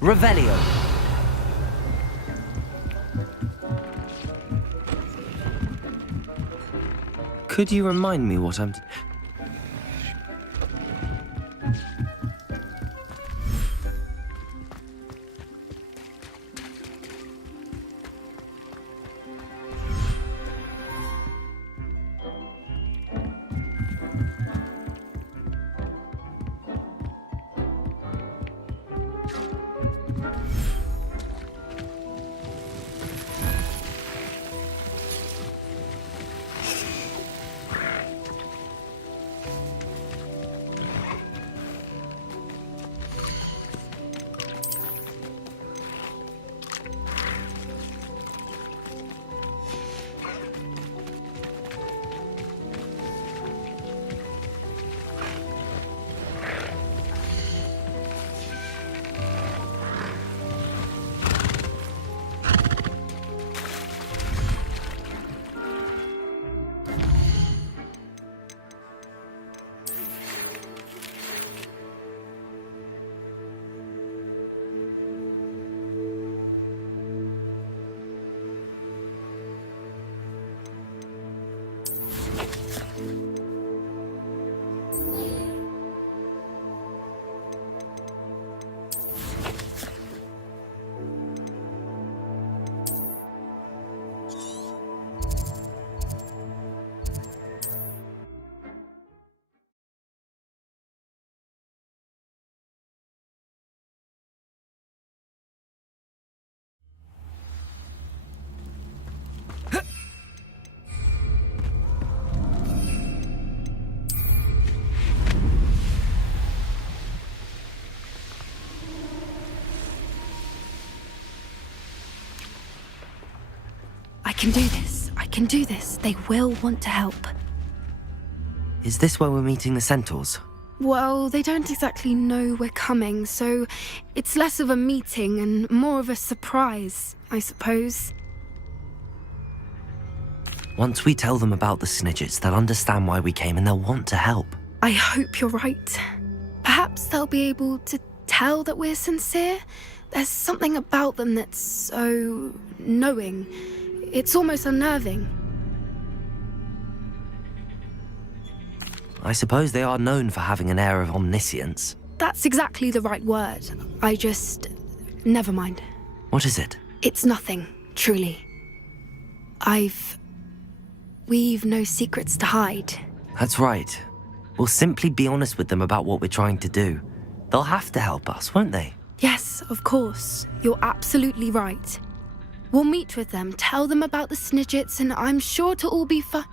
Revelio. Could you remind me what I'm... I can do this. I can do this. They will want to help. Is this where we're meeting the centaurs? Well, they don't exactly know we're coming, so it's less of a meeting and more of a surprise, I suppose. Once we tell them about the Snidgets, they'll understand why we came and they'll want to help. I hope you're right. Perhaps they'll be able to tell that we're sincere. There's something about them that's so knowing. It's almost unnerving. I suppose they are known for having an air of omniscience. That's exactly the right word. Never mind. What is it? It's nothing, truly. We've no secrets to hide. That's right. We'll simply be honest with them about what we're trying to do. They'll have to help us, won't they? Yes, of course. You're absolutely right. We'll meet with them, tell them about the Snidgets, and I'm sure to all be fine.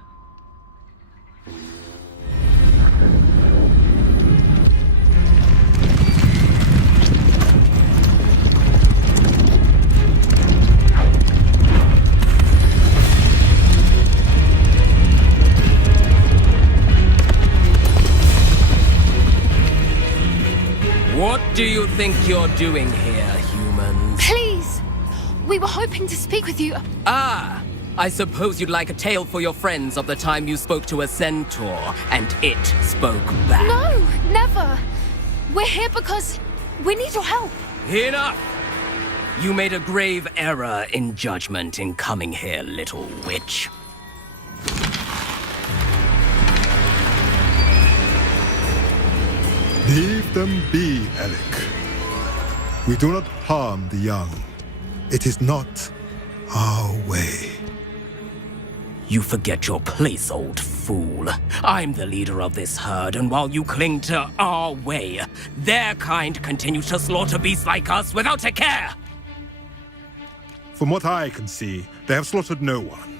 What do you think you're doing here, humans? Please! We were hoping to speak with you. Ah! I suppose you'd like a tale for your friends of the time you spoke to a centaur, and it spoke back. No, never. We're here because we need your help. Enough! You made a grave error in judgment in coming here, little witch. Leave them be, Alec. We do not harm the young. It is not our way. You forget your place, old fool. I'm the leader of this herd, and while you cling to our way, their kind continue to slaughter beasts like us without a care! From what I can see, they have slaughtered no one.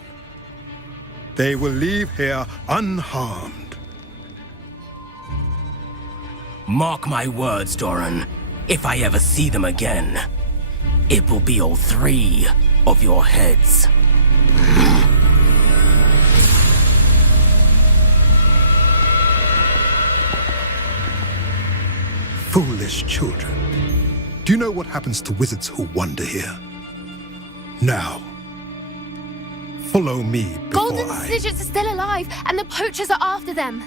They will leave here unharmed. Mark my words, Doran. If I ever see them again, it will be all three of your heads. Foolish children. Do you know what happens to wizards who wander here? Now, follow me before Golden Snidgets are still alive, and the poachers are after them.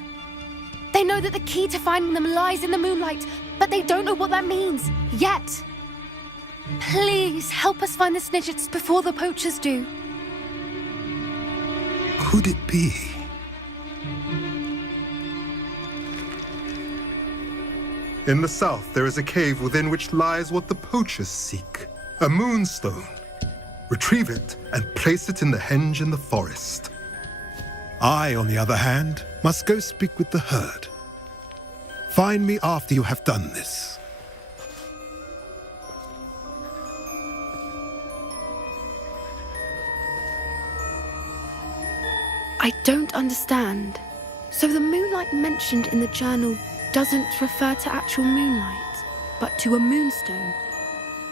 They know that the key to finding them lies in the moonlight, but they don't know what that means, yet. Please help us find the Snidgets before the poachers do. Could it be? In the south, there is a cave within which lies what the poachers seek. A moonstone. Retrieve it and place it in the henge in the forest. I, on the other hand, must go speak with the herd. Find me after you have done this. I don't understand. So the moonlight mentioned in the journal doesn't refer to actual moonlight, but to a moonstone.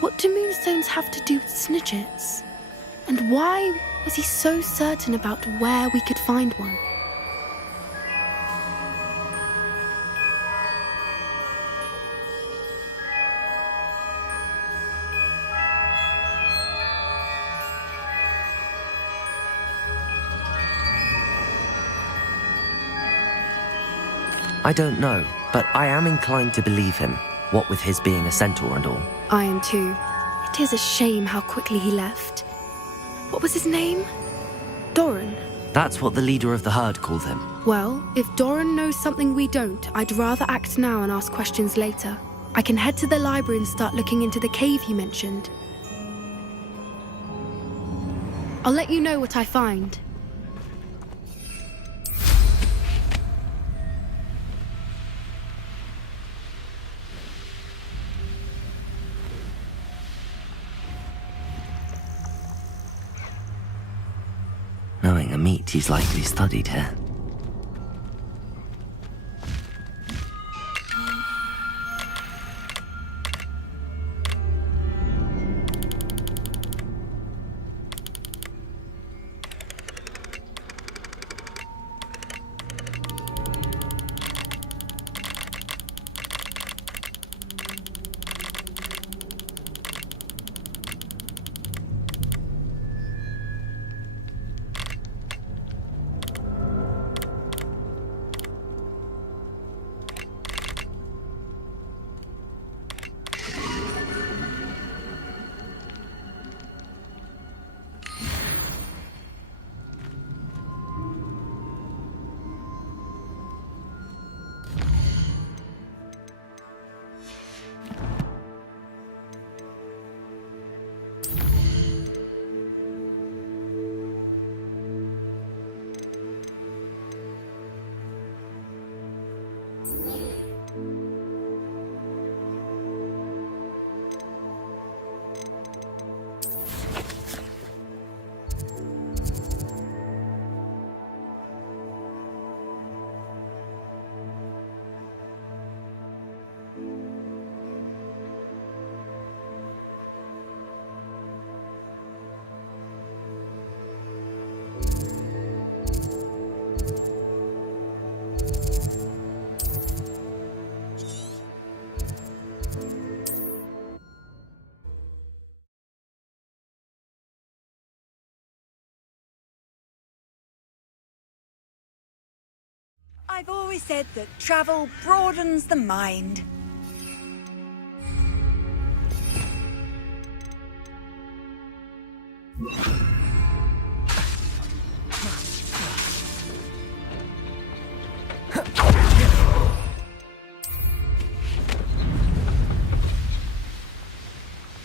What do moonstones have to do with Snidgets? And why was he so certain about where we could find one? I don't know, but I am inclined to believe him, what with his being a centaur and all. I am too. It is a shame how quickly he left. What was his name? Doran. That's what the leader of the herd called him. Well, if Doran knows something we don't, I'd rather act now and ask questions later. I can head to the library and start looking into the cave you mentioned. I'll let you know what I find. Knowing a meat, he's likely studied here. I've always said that travel broadens the mind.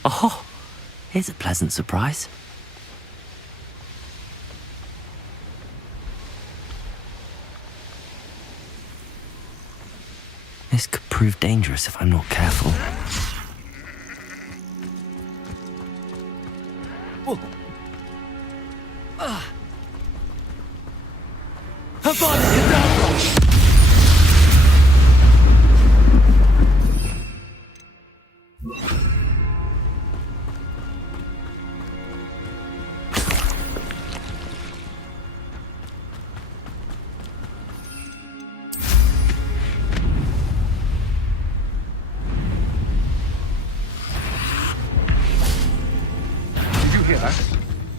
Oh, here's a pleasant surprise. This could prove dangerous if I'm not careful.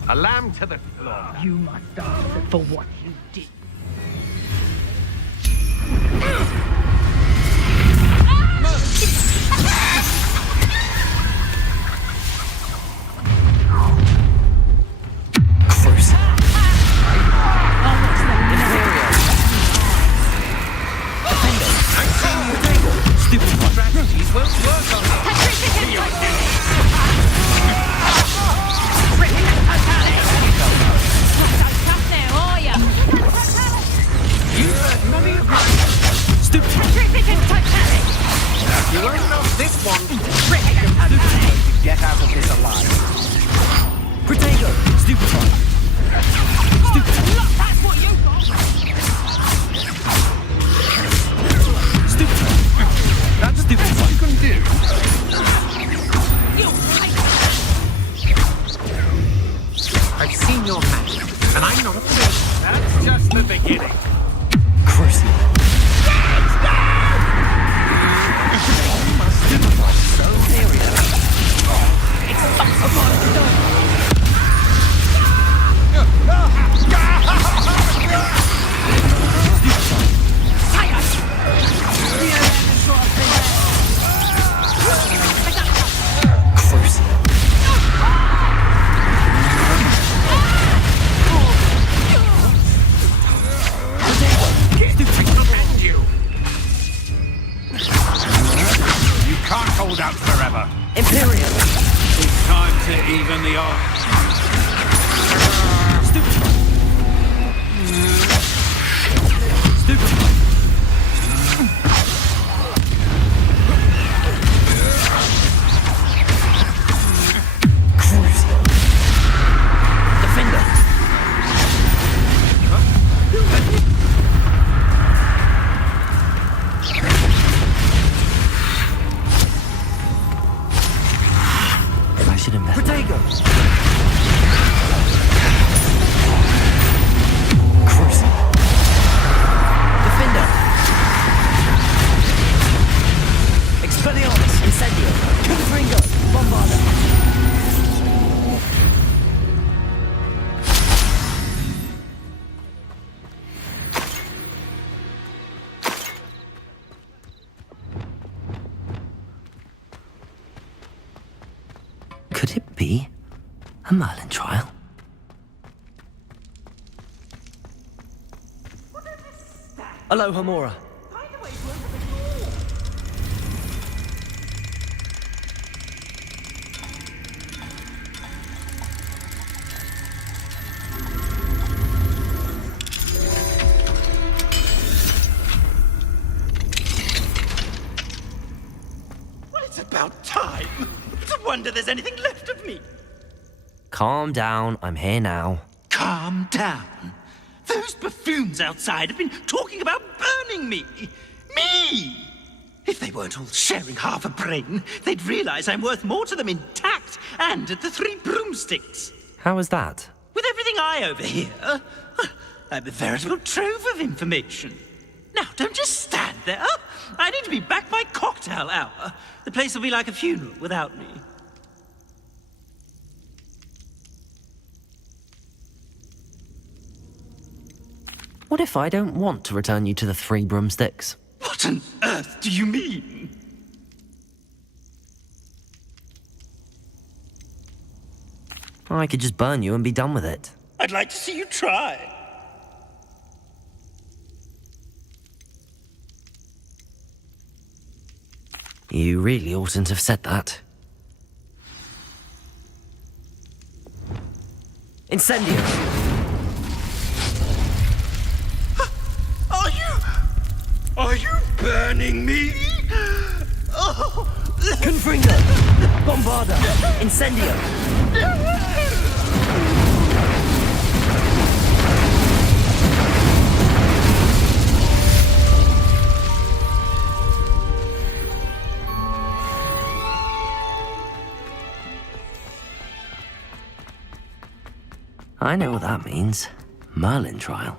A lamb to the floor. You must answer for what you did. You won't know this one. To get out of this alive. Protego! Stupefy! Look, that's what you got! Stupefy! That's the best you can do. I've seen your magic, and I'm not afraid. That's just the beginning. Crucible! So serious. Command you. You can't hold out forever. Imperium! It's time to even the odds. Defender! I should invest. Protego! Crucible! Defender! Expelliarmus! Incendio! Confringo! Bombarda! Could it be a Merlin trial? Hello, Hamora. Well, it's about time. It's a wonder there's anything left of me. Calm down, I'm here now. Calm down. Those buffoons outside have been talking about burning me. Me! If they weren't all sharing half a brain, they'd realize I'm worth more to them intact and at the Three Broomsticks. How was that? With everything I overhear, I'm a veritable trove of information. Now, don't just stand there. I need to be back by cocktail hour. The place will be like a funeral without me. What if I don't want to return you to the Three Broomsticks? What on earth do you mean? I could just burn you and be done with it. I'd like to see you try. You really oughtn't have said that. Incendio! Are you burning me? Oh. Confringo! Bombarda! Incendio! I know what that means. Merlin trial.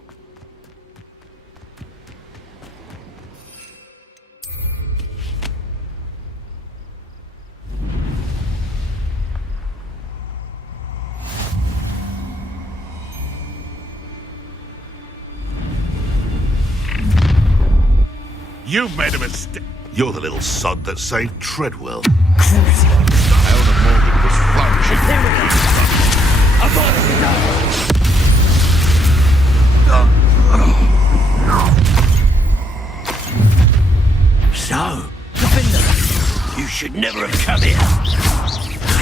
You made a mistake. You're the little sod that saved Treadwell. Crucible! Elder Morgan was flourishing. So, you should never have come here.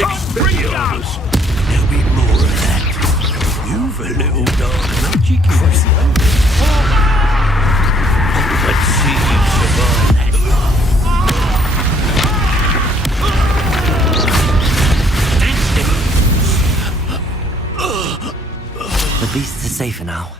Expelliarmus! There'll be more of that. You've a little dark magic in you. Let's see you survive that. safer now.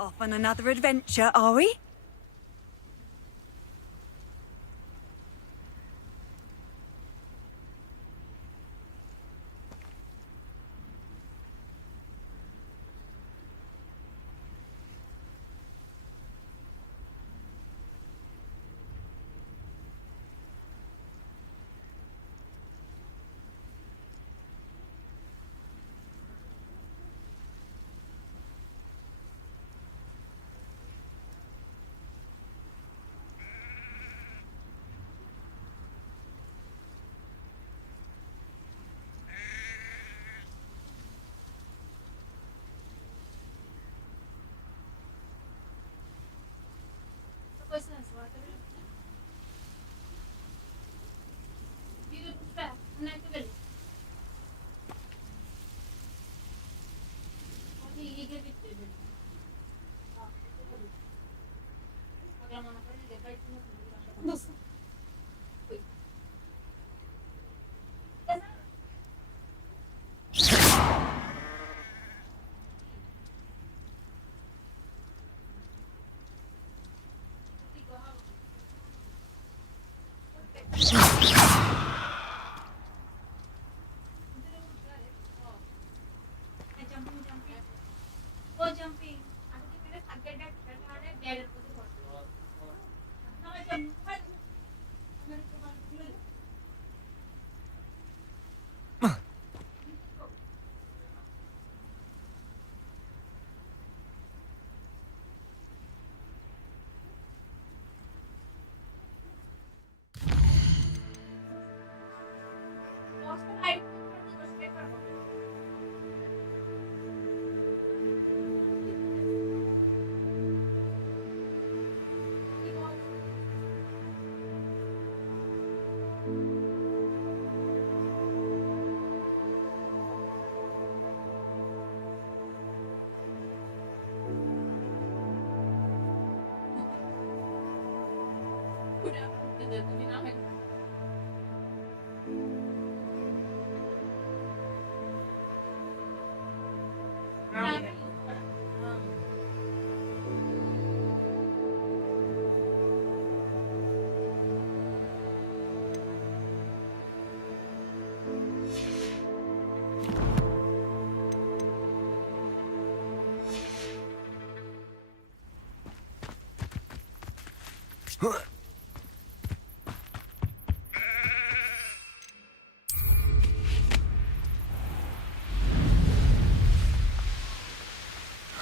Off on another adventure, are we?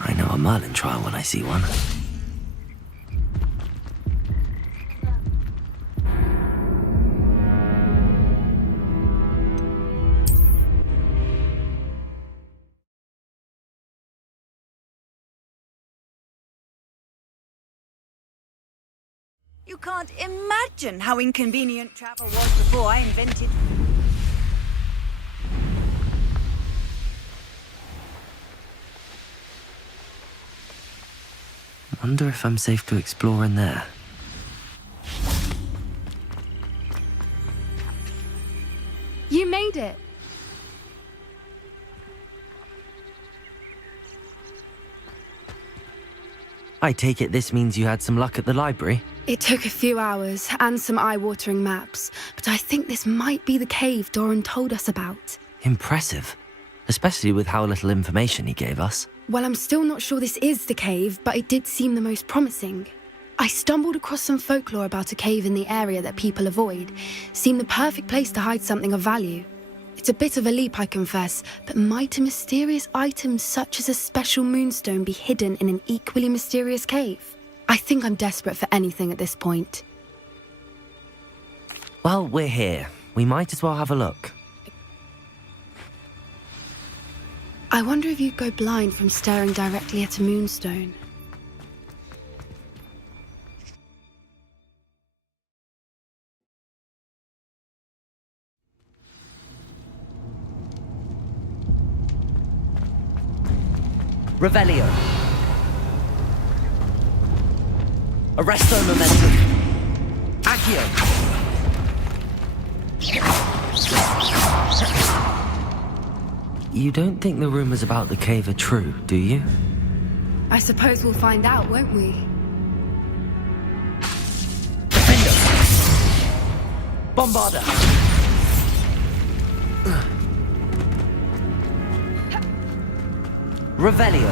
I know a Merlin trial when I see one. You can't imagine how inconvenient travel was before I invented... Wonder if I'm safe to explore in there. You made it. I take it this means you had some luck at the library? It took a few hours and some eye-watering maps, but I think this might be the cave Doran told us about. Impressive. Especially with how little information he gave us. Well, I'm still not sure this is the cave, but it did seem the most promising. I stumbled across some folklore about a cave in the area that people avoid. Seemed the perfect place to hide something of value. It's a bit of a leap, I confess, but might a mysterious item such as a special moonstone be hidden in an equally mysterious cave? I think I'm desperate for anything at this point. Well, we're here. We might as well have a look. I wonder if you'd go blind from staring directly at a moonstone. Revelio. Arresto momentum. Accio. You don't think the rumors about the cave are true, do you? I suppose we'll find out, won't we? Defender. Bombarda. Revelio.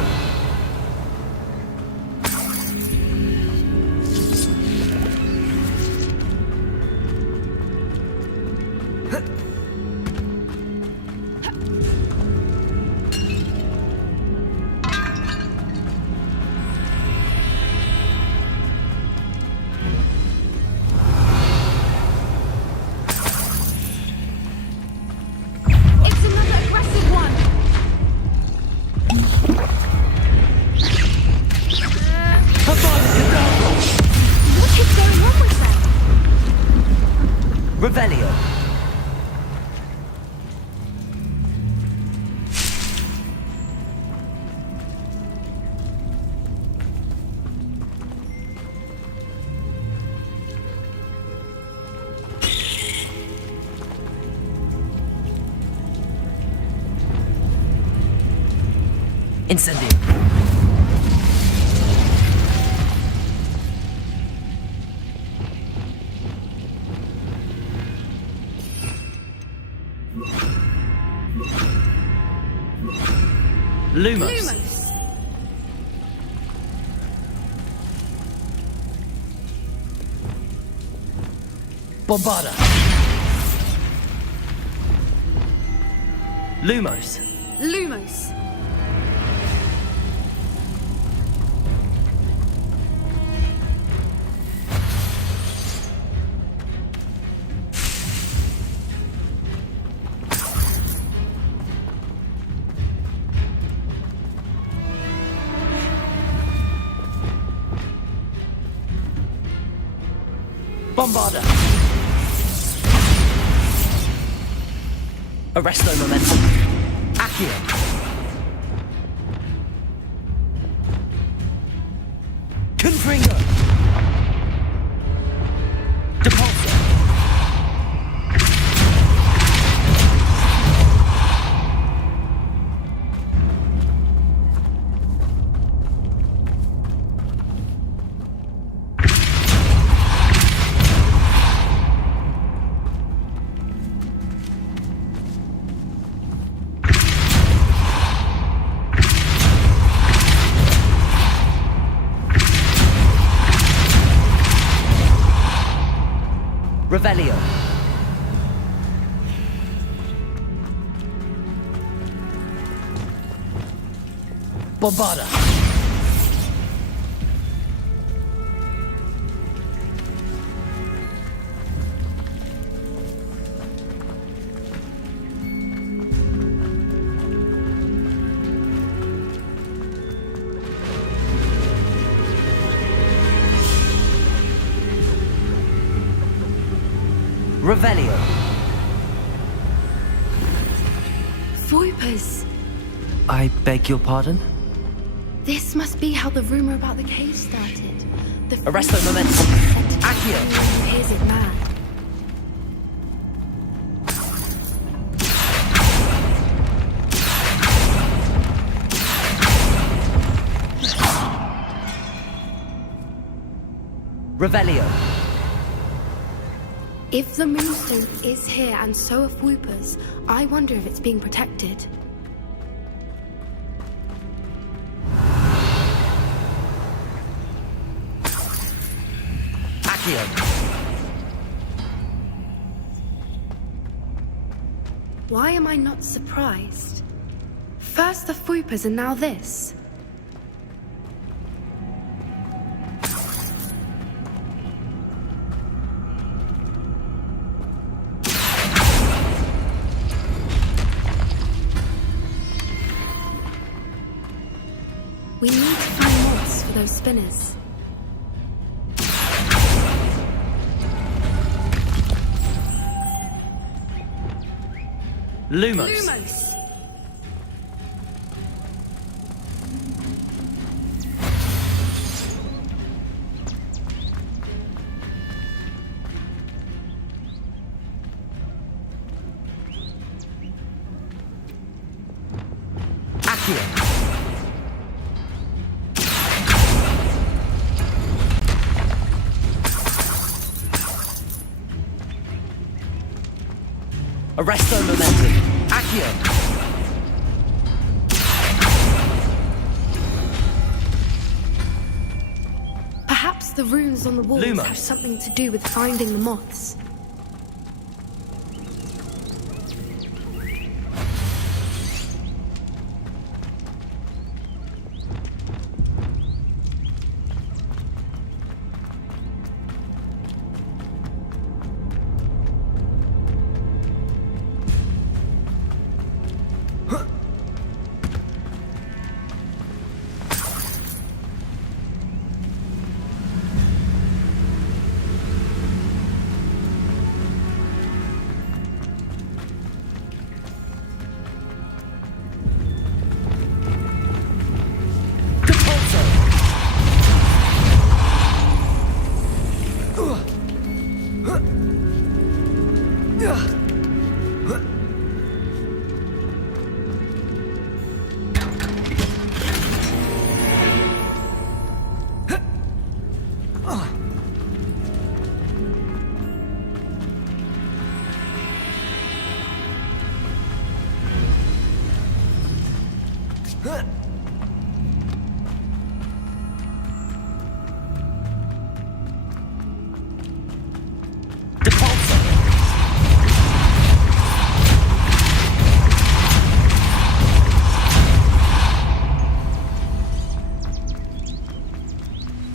It's another aggressive one! What is going on with them? Revelio. Incendio. Lumos. Bombarda. Lumos. Lumos. Bombarda. Arresto momentum. Accio. Confringo. Depulso. Revelio. Bombarda. Revelio. Voipers. I beg your pardon? This must be how the rumor about the cave started. The Arresto momentum. Accio. Who hears it mad. Revelio. If the moonstone is here and so are Whoopers, I wonder if it's being protected. Accio. Why am I not surprised? First the Fuipas and now this. We need to find moths for those spinners. Lumos. Lumos! Accio. Arresto momentum. Accio. Perhaps the runes on the walls Lumos. have something to do with finding the moths.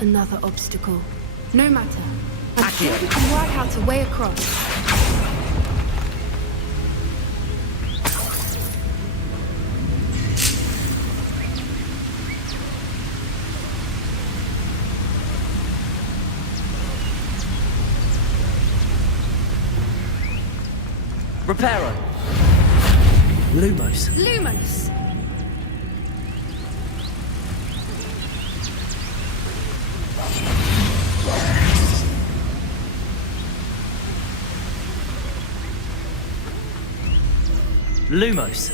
Another obstacle. No matter. I'm sure we can work out a way across. Reparo. Lumos. Lumos! Lumos.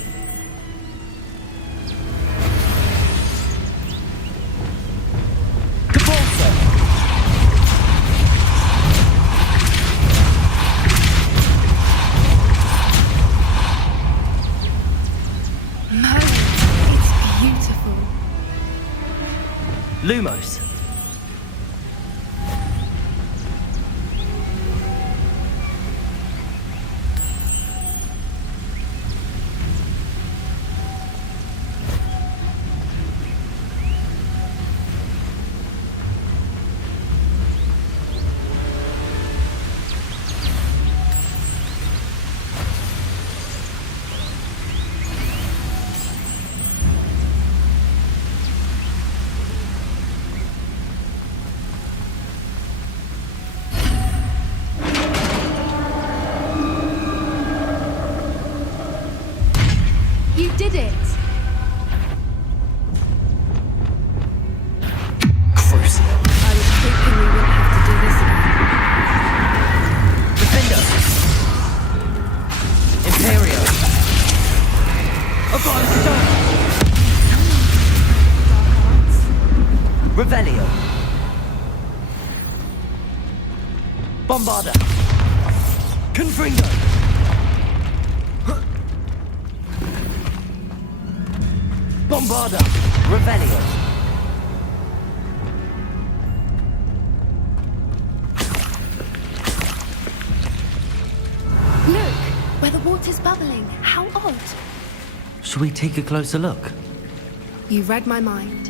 Cabalso. Mo, it's beautiful. Lumos. You did it! Crucial. I was hoping we wouldn't have to do this Defender. Imperio. Avanzo. Revelio. Bombarda. Confringo. Bombarda. Revelio. Look! We're the water's bubbling. How odd. Shall we take a closer look? You read my mind.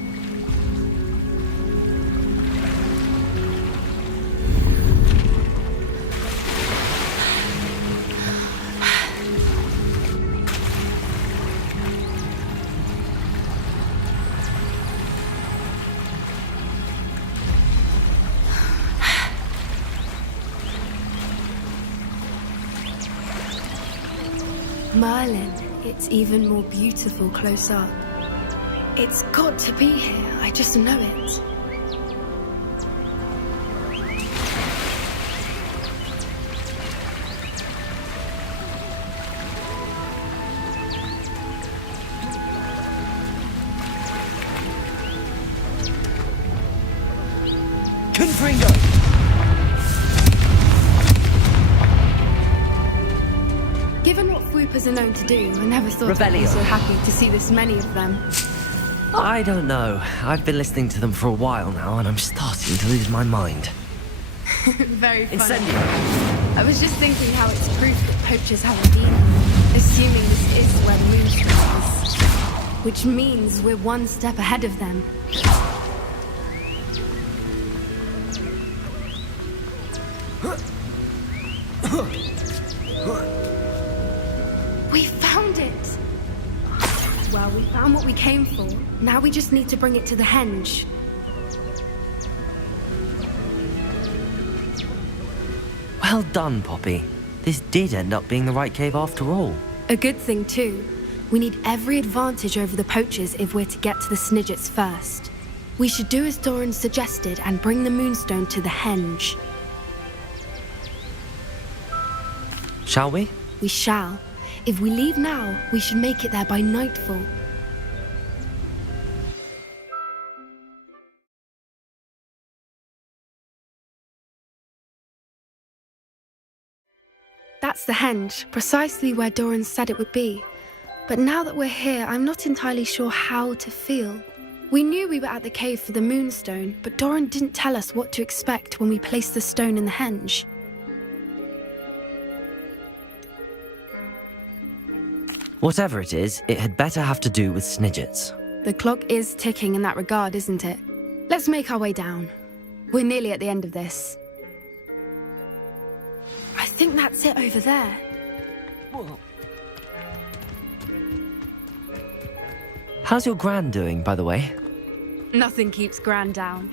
Merlin, it's even more beautiful close up. It's got to be here, I just know it. Confringo! Given what Fwoopas are known to do, I never thought I'd be Rebellion. so happy to see this many of them. I don't know. I've been listening to them for a while now, and I'm starting to lose my mind. Very funny. Incendio! I was just thinking how it's proof that poachers haven't been, assuming this is where the moonstone is. Which means we're one step ahead of them. We found it! Well, we found what we came for. Now we just need to bring it to the henge. Well done, Poppy. This did end up being the right cave after all. A good thing, too. We need every advantage over the poachers if we're to get to the Snidgets first. We should do as Doran suggested and bring the moonstone to the henge. Shall we? We shall. If we leave now, we should make it there by nightfall. That's the henge, precisely where Doran said it would be. But now that we're here, I'm not entirely sure how to feel. We knew we were at the cave for the moonstone, but Doran didn't tell us what to expect when we placed the stone in the henge. Whatever it is, it had better have to do with Snidgets. The clock is ticking in that regard, isn't it? Let's make our way down. We're nearly at the end of this. I think that's it over there. How's your Gran doing, by the way? Nothing keeps Gran down.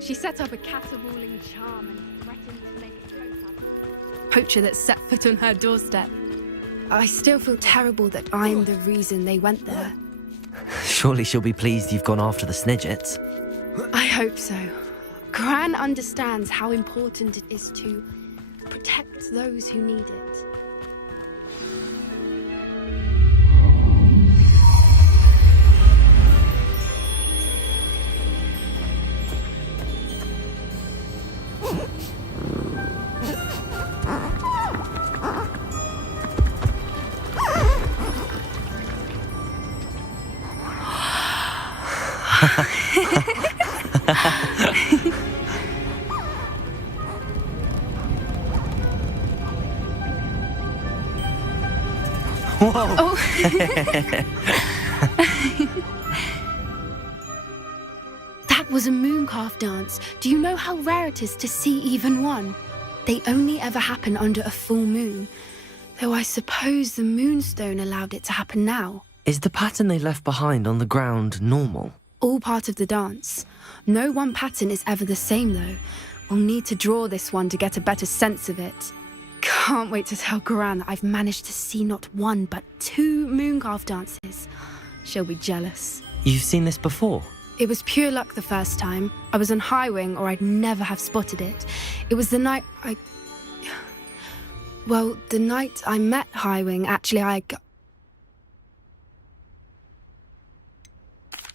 She set up a caterwauling charm and threatened to make a toe poacher that set foot on her doorstep. I still feel terrible that I'm the reason they went there. Surely she'll be pleased you've gone after the Snidgets. I hope so. Gran understands how important it is to protect those who need it. Whoa! Oh. That was a mooncalf dance. Do you know how rare it is to see even one? They only ever happen under a full moon. Though I suppose the moonstone allowed it to happen now. Is the pattern they left behind on the ground normal? All part of the dance. No one pattern is ever the same, though. We'll need to draw this one to get a better sense of it. Can't wait to tell Gran that I've managed to see not one, but 2 mooncalf dances. She'll be jealous. You've seen this before? It was pure luck the first time. I was on High Wing, or I'd never have spotted it. It was the night Well, the night I met High Wing, actually,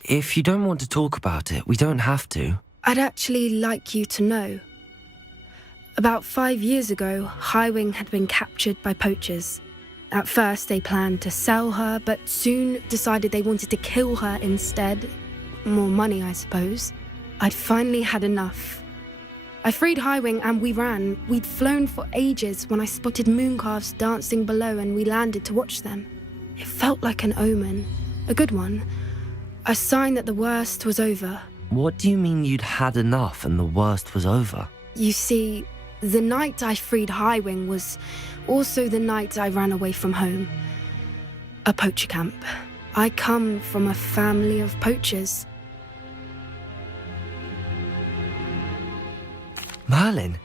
If you don't want to talk about it, we don't have to. I'd actually like you to know. About 5 years ago, High Wing had been captured by poachers. At first, they planned to sell her, but soon decided they wanted to kill her instead. More money, I suppose. I'd finally had enough. I freed Highwing and we ran. We'd flown for ages when I spotted mooncalves dancing below and we landed to watch them. It felt like an omen, a good one, a sign that the worst was over. What do you mean you'd had enough and the worst was over? You see, the night I freed Highwing was also the night I ran away from home. A poacher camp. I come from a family of poachers. Merlin?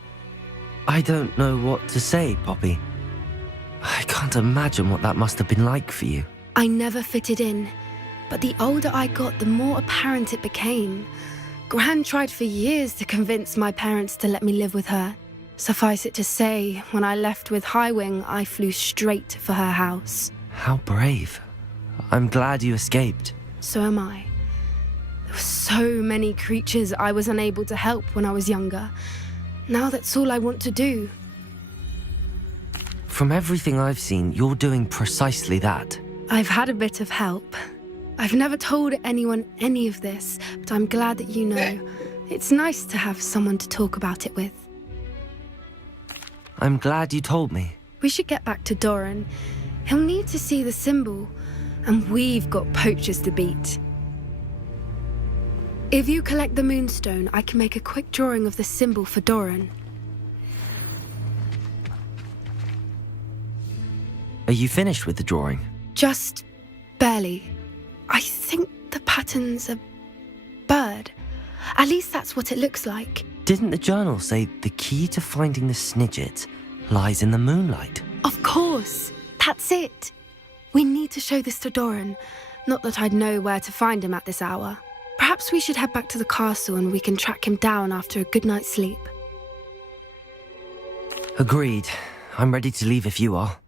I don't know what to say, Poppy. I can't imagine what that must have been like for you. I never fitted in, but the older I got, the more apparent it became. Gran tried for years to convince my parents to let me live with her. Suffice it to say, when I left with Highwing, I flew straight for her house. How brave. I'm glad you escaped. So am I. There were so many creatures I was unable to help when I was younger. Now that's all I want to do. From everything I've seen, you're doing precisely that. I've had a bit of help. I've never told anyone any of this, but I'm glad that you know. It's nice to have someone to talk about it with. I'm glad you told me. We should get back to Doran. He'll need to see the symbol, and we've got poachers to beat. If you collect the moonstone, I can make a quick drawing of the symbol for Doran. Are you finished with the drawing? Just barely. I think the pattern's a bird. At least that's what it looks like. Didn't the journal say the key to finding the Snidget lies in the moonlight? Of course. That's it. We need to show this to Doran. Not that I'd know where to find him at this hour. Perhaps we should head back to the castle and we can track him down after a good night's sleep. Agreed. I'm ready to leave if you are.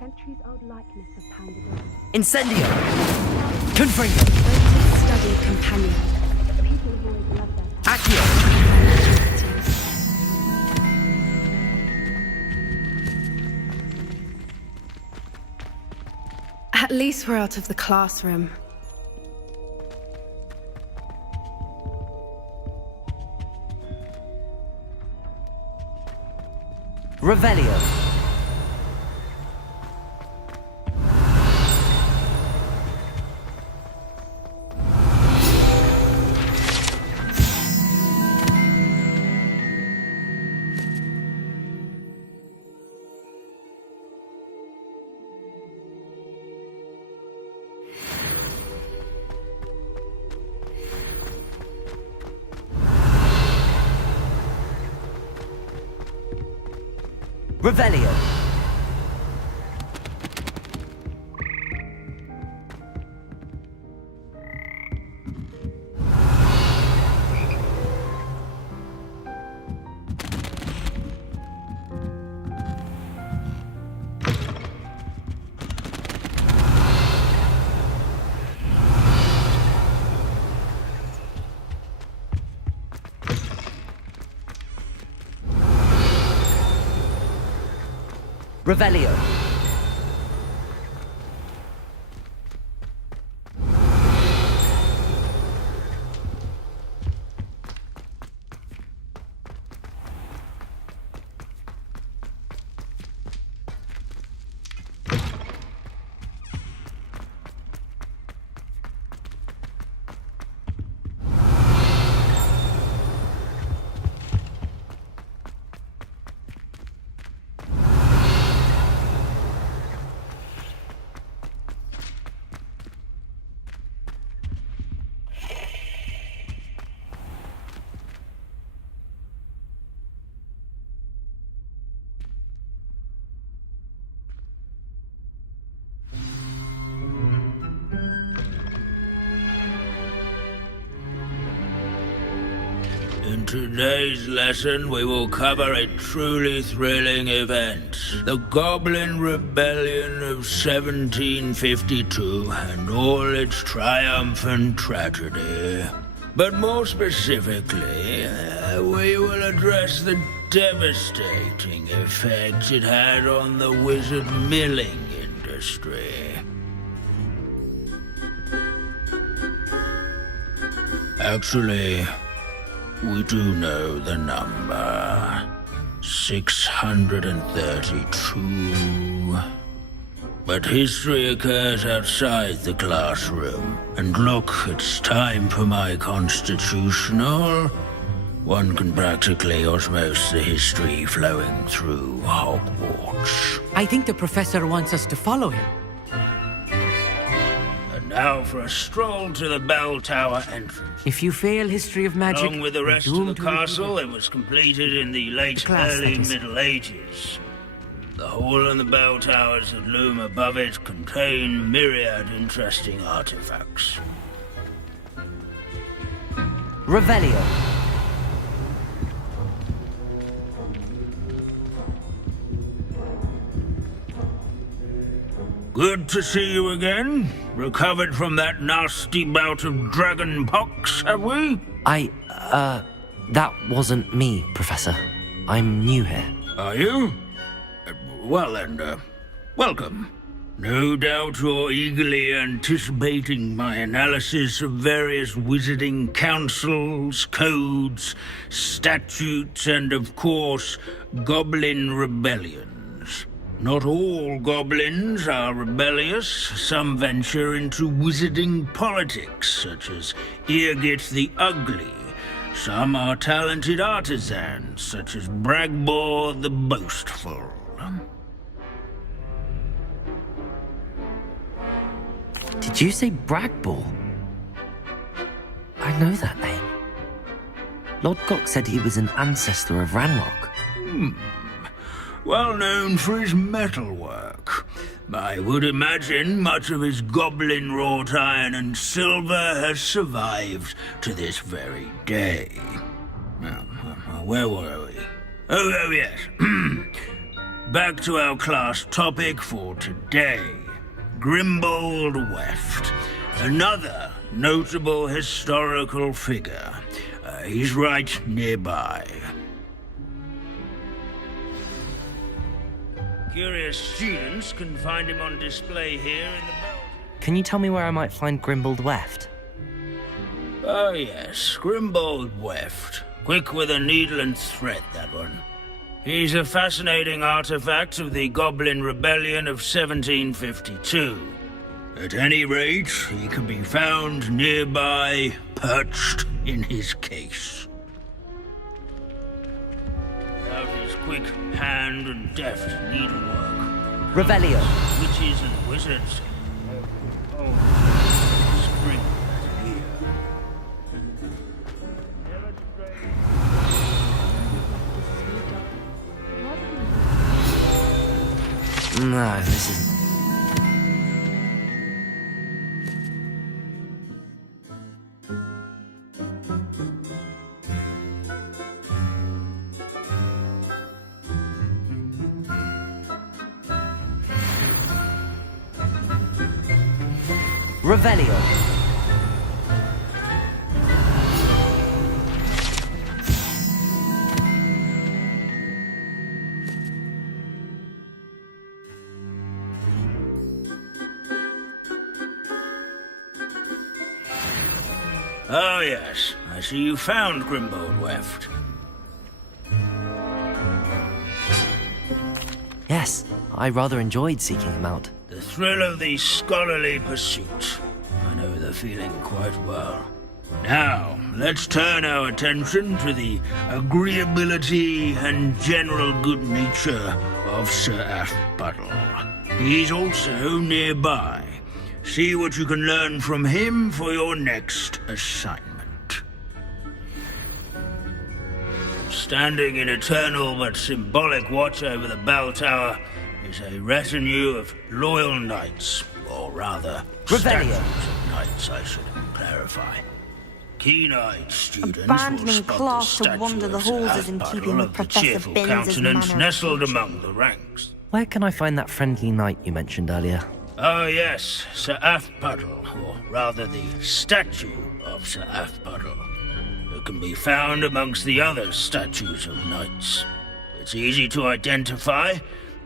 centuries-old likeness of Pandora. Incendio! Confringo! Study companion. People have always loved them. Accio! At least we're out of the classroom. Revelio. Revelio. Revelio. In today's lesson, we will cover a truly thrilling event. The Goblin Rebellion of 1752 and all its triumphant tragedy. But more specifically, we will address the devastating effects it had on the wizard milling industry. Actually, we do know the number. 632. But history occurs outside the classroom. And look, it's time for my constitutional. One can practically osmose the history flowing through Hogwarts. I think the professor wants us to follow him. Now for a stroll to the bell tower entrance. If you fail history of magic, Along with the rest of the castle, it was completed in the early Middle Ages. The hall and the bell towers that loom above it contain myriad interesting artifacts. Revelio. Good to see you again. Recovered from that nasty bout of dragon pox, have we? That wasn't me, Professor. I'm new here. Are you? Well then, welcome. No doubt you're eagerly anticipating my analysis of various wizarding councils, codes, statutes, and of course, goblin rebellions. Not all goblins are rebellious. Some venture into wizarding politics, such as Eargit the Ugly. Some are talented artisans, such as Bragbor the Boastful. Did you say Bragbor? I know that name. Lodgok said he was an ancestor of Ranrock. Well known for his metalwork. I would imagine much of his goblin-wrought iron and silver has survived to this very day. Where were we? Oh yes. Back to our class topic for today. Grimbold Weft. Another notable historical figure. He's right nearby. Curious students can find him on display here in the bell. Can you tell me where I might find Grimbold Weft? Oh yes, Grimbold Weft. Quick with a needle and thread, that one. He's a fascinating artifact of the Goblin Rebellion of 1752. At any rate, he can be found nearby, perched in his case. Without his quick hand and deft needlework, Revelio. witches and wizards spring that year. No, this is... Revelio. Oh yes, I see you found Grimbold Weft. Yes, I rather enjoyed seeking him out. The thrill of the scholarly pursuit. I know the feeling quite well. Now, let's turn our attention to the agreeability and general good nature of Sir Aphbuttle. He's also nearby. See what you can learn from him for your next assignment. Standing in eternal but symbolic watch over the bell tower is a retinue of loyal knights, or rather, Revelio. statues of knights, I should clarify. Keen-eyed students will Abandoning spot class the to wander statue the of Sir halls is in Aphbuttle keeping with of the Professor cheerful Binns' countenance manner of nestled teaching. among the ranks. Where can I find that friendly knight you mentioned earlier? Oh yes, Sir Aphbuttle, or rather the statue of Sir Aphbuttle. It can be found amongst the other statues of knights. It's easy to identify,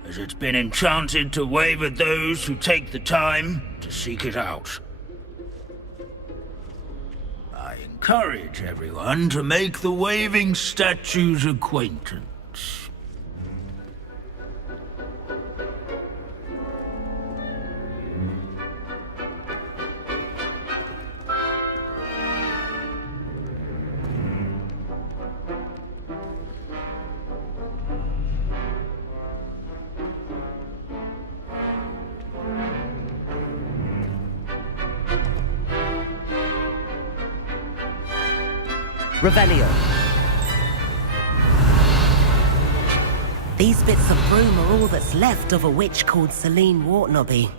as it's been enchanted to wave at those who take the time to seek it out. I encourage everyone to make the waving statue's acquaintance. Revelio. These bits of broom are all that's left of a witch called Celine Wartnobby.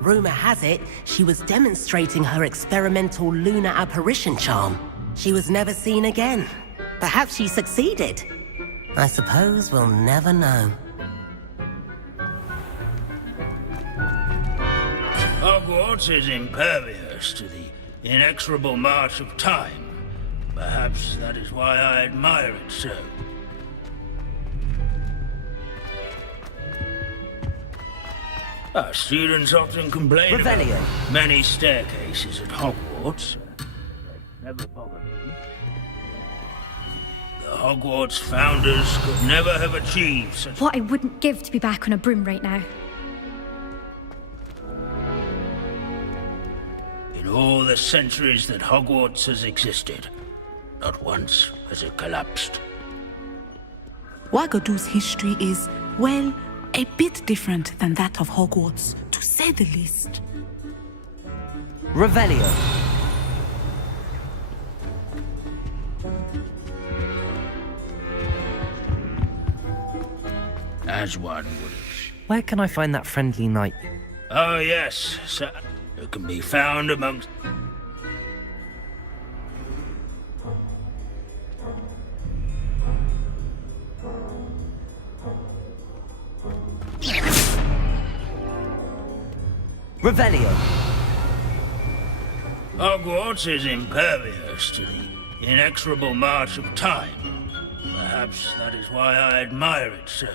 Rumor has it, she was demonstrating her experimental lunar apparition charm. She was never seen again. Perhaps she succeeded. I suppose we'll never know. Hogwarts is impervious to the inexorable march of time. Perhaps that is why I admire it so. Our students often complain Revelio. about many staircases at Hogwarts. Never bother me. The Hogwarts founders could never have achieved such... What I wouldn't give to be back on a broom right now. In all the centuries that Hogwarts has existed, not once has it collapsed. Wagadu's history is, well, a bit different than that of Hogwarts, to say the least. Revelio. As one would. Where can I find that friendly knight? Oh yes, sir. It can be found amongst... Revelio. Hogwarts is impervious to the inexorable march of time. Perhaps that is why I admire it so.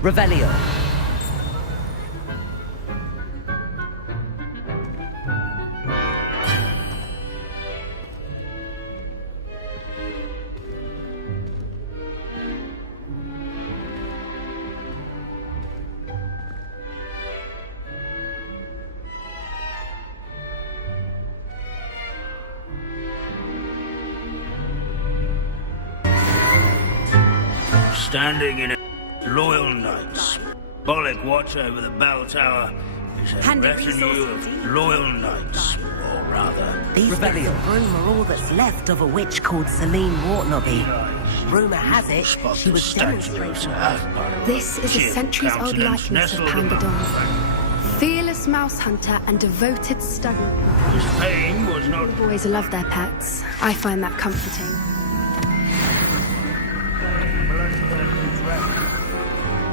Revelio. Standing in a loyal knights. Bollock watch over the bell tower is a Handy retinue of loyal knights, or rather... These bits of room are all that's left of a witch called Celine Wartnobby. Rumour has it, she was demonstrating. This is a centuries-old likeness of Pandadon. Fearless mouse hunter and devoted study. His fame was not... Boys love their pets. I find that comforting.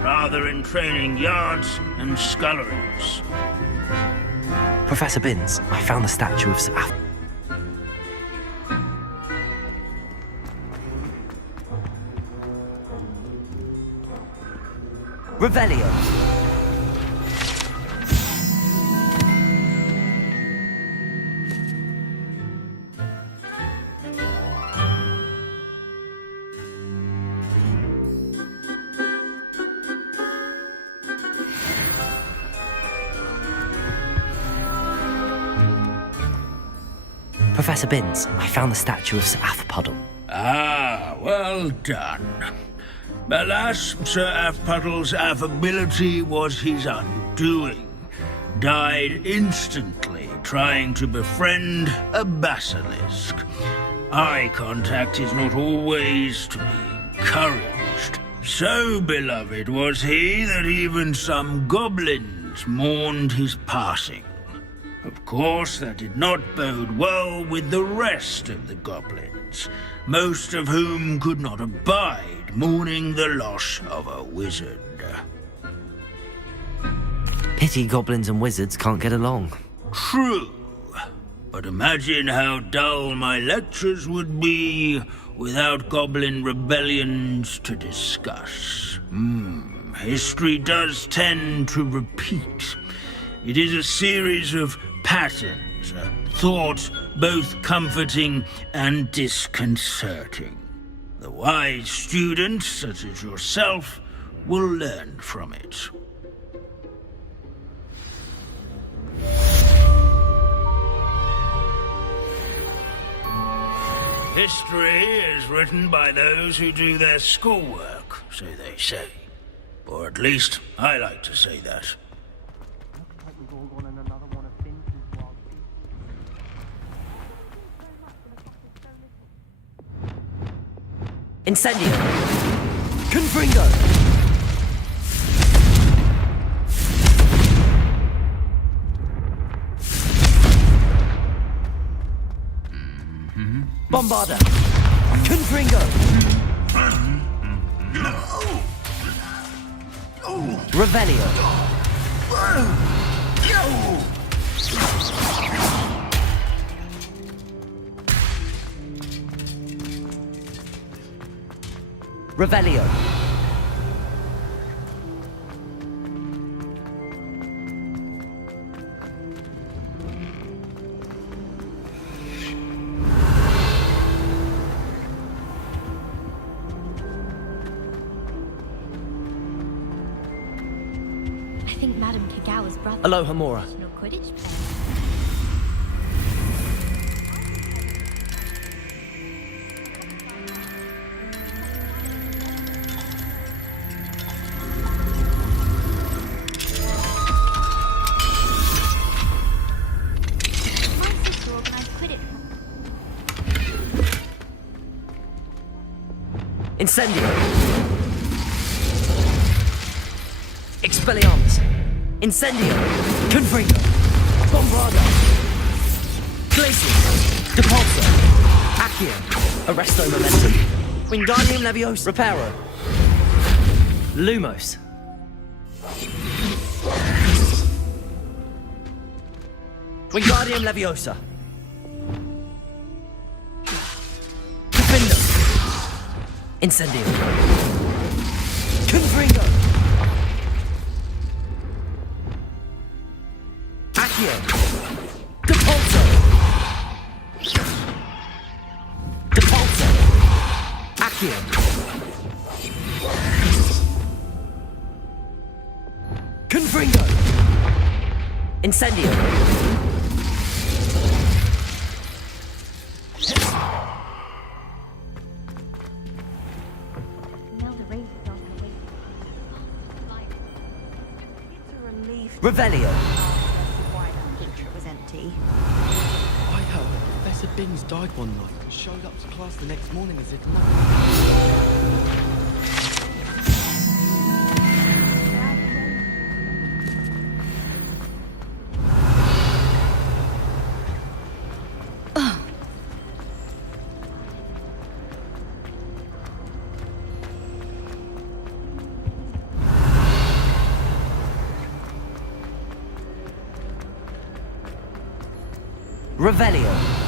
Rather in training yards and sculleries. Professor Binns, I found the statue of Sir Revelio. Professor Binns, I found the statue of Sir Puddle. Ah, well done. Alas, Sir Puddle's affability was his undoing. Died instantly trying to befriend a basilisk. Eye contact is not always to be encouraged. So beloved was he that even some goblins mourned his passing. Of course, that did not bode well with the rest of the goblins, most of whom could not abide mourning the loss of a wizard. Pity goblins and wizards can't get along. True, but imagine how dull my lectures would be without goblin rebellions to discuss. History does tend to repeat. It is a series of patterns, a thought both comforting and disconcerting. The wise student, such as yourself, will learn from it. History is written by those who do their schoolwork, so they say. Or at least, I like to say that. Incendio! Confringo! Bombarda! Confringo! Revelio! Revelio. I think Madame Kagawa's brother. Aloha Mora. Quidditch player. Incendio. Expelliarmus. Incendio. Confringo. Bombardo. Glacius. Depulso. Accio. Arresto Momentum. Wingardium Leviosa. Reparo. Lumos. Wingardium Leviosa. Defendo. Incendio. Confringo. Accio. Depulso. Depulso. Accio. Confringo. Incendio. Revelio. Why that picture was empty. I heard that Professor Binns died one night and showed up to class the next morning as if nothing. Revelio.